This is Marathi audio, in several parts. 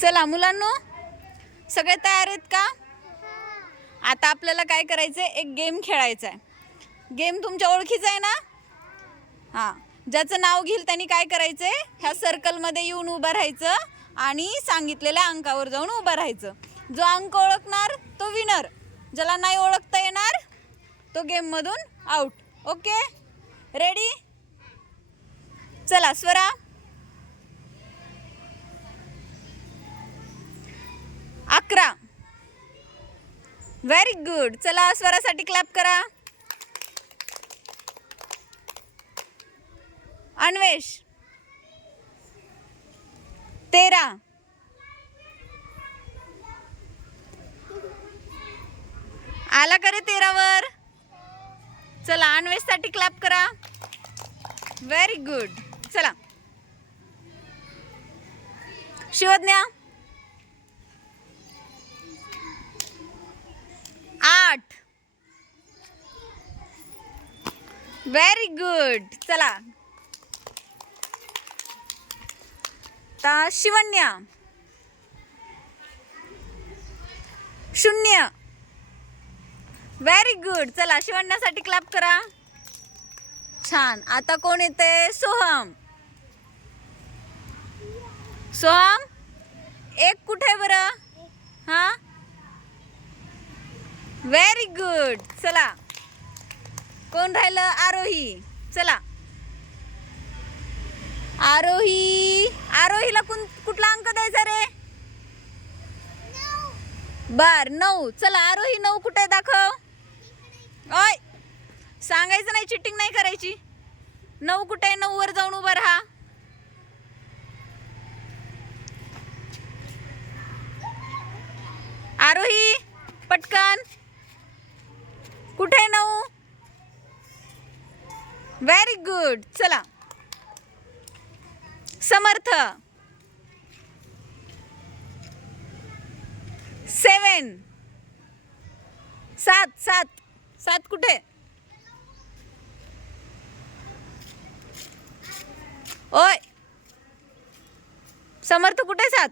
चला मुलांनो सगळे तयार आहेत का? आता आपल्याला काय करायचं आहे एक गेम खेळायचा आहे गेम तुमच्या ओळखीचा आहे ना? हां. ज्याचं नाव घेईल त्यांनी काय करायचं आहे ह्या सर्कलमध्ये येऊन उभं राहायचं आणि सांगितलेल्या अंकावर जाऊन उभं राहायचं. जो अंक ओळखणार तो विनर ज्याला नाही ओळखता येणार तो गेममधून आउट ओके रेडी चला स्वरा. व्हेरी गुड चला स्वरासाठी क्लॅप करा. अन्वेष. तेरा. आला का रे तेरावर? चला अन्वेषसाठी क्लॅप करा. व्हेरी गुड चला. शिवज्ञा. आठ. व्हेरी गुड चला. आता शिवण्या शून्य. व्हेरी गुड चला शिवण्यासाठी क्लॅप करा. छान. आता कोण येते सोहम. सोहम एक कुठे आहे बरं? हां? व्हेरी गुड चला. कोण राहिलं? आरोही. चला. आरोही. आरोहीला कुण कुठला अंक द्यायचा रे? बर नऊ. चला आरोही नऊ कुठे आहे? दाखव. ओय! सांगायचं नाही चिटिंग नाही करायची. नऊ कुठे आहे? नऊ वर जाऊन उभा राहा. आरोही पटकन. कुठे आहे नऊ? व्हेरी गुड चला. समर्थ. सेवन सात सात. सात कुठे? ओय. समर्थ कुठे सात?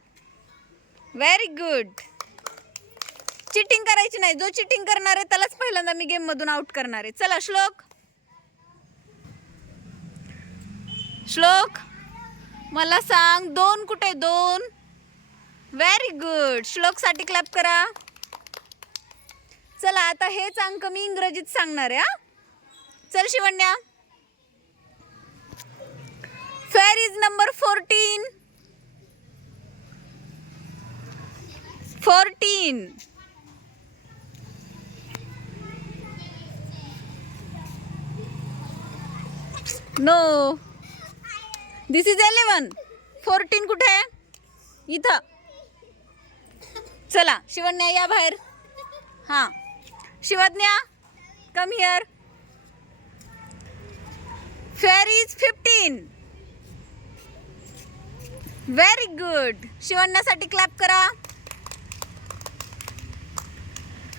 व्हेरी गुड चिटिंग करायची नाही. जो चिटिंग करणार आहे त्यालाच पहिल्यांदा मी गेम मधून आउट करणार आहे. चला श्लोक. श्लोक. मला सांग दोन कुठे दोन. व्हेरी गुड श्लोकसाठी क्लॅप करा. चला आता हेच अंक मी इंग्रजीत सांगणार आहे हा. चल Shivanya. Fair is number fourteen fourteen no this is eleven fourteen कुठे आहे? इथं. चला शिवण्या या बाहेर. हां. Shivadnya come here fair is fifteen very good शिवण्यासाठी clap करा.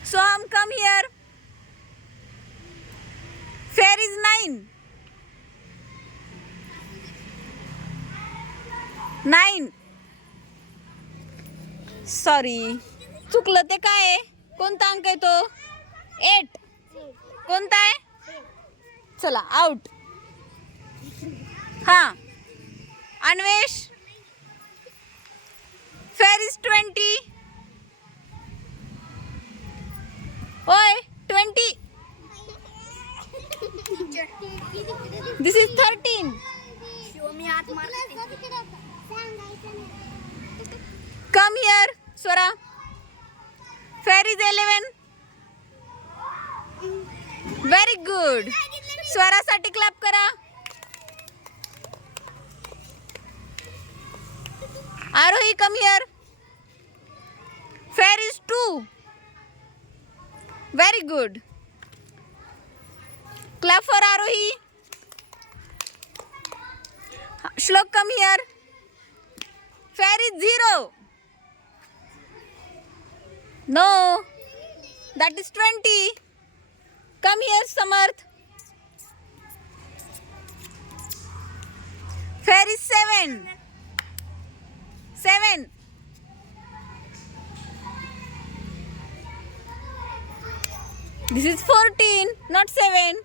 Som come here fair is nine nine. Sorry चुकलं ते काय आहे? कोणता अंक आहे तो? एट कोणता आहे? चला आउट हां. Anvesh. Fair is twenty come here Swara fair is eleven very good स्वरासाठी clap करा Aarohi come here fair is two very good clap for Aarohi Shlok come here Fairy zero. No, that is 20. Come here, Samarth. Fairy seven. Seven. This is 14, not 7.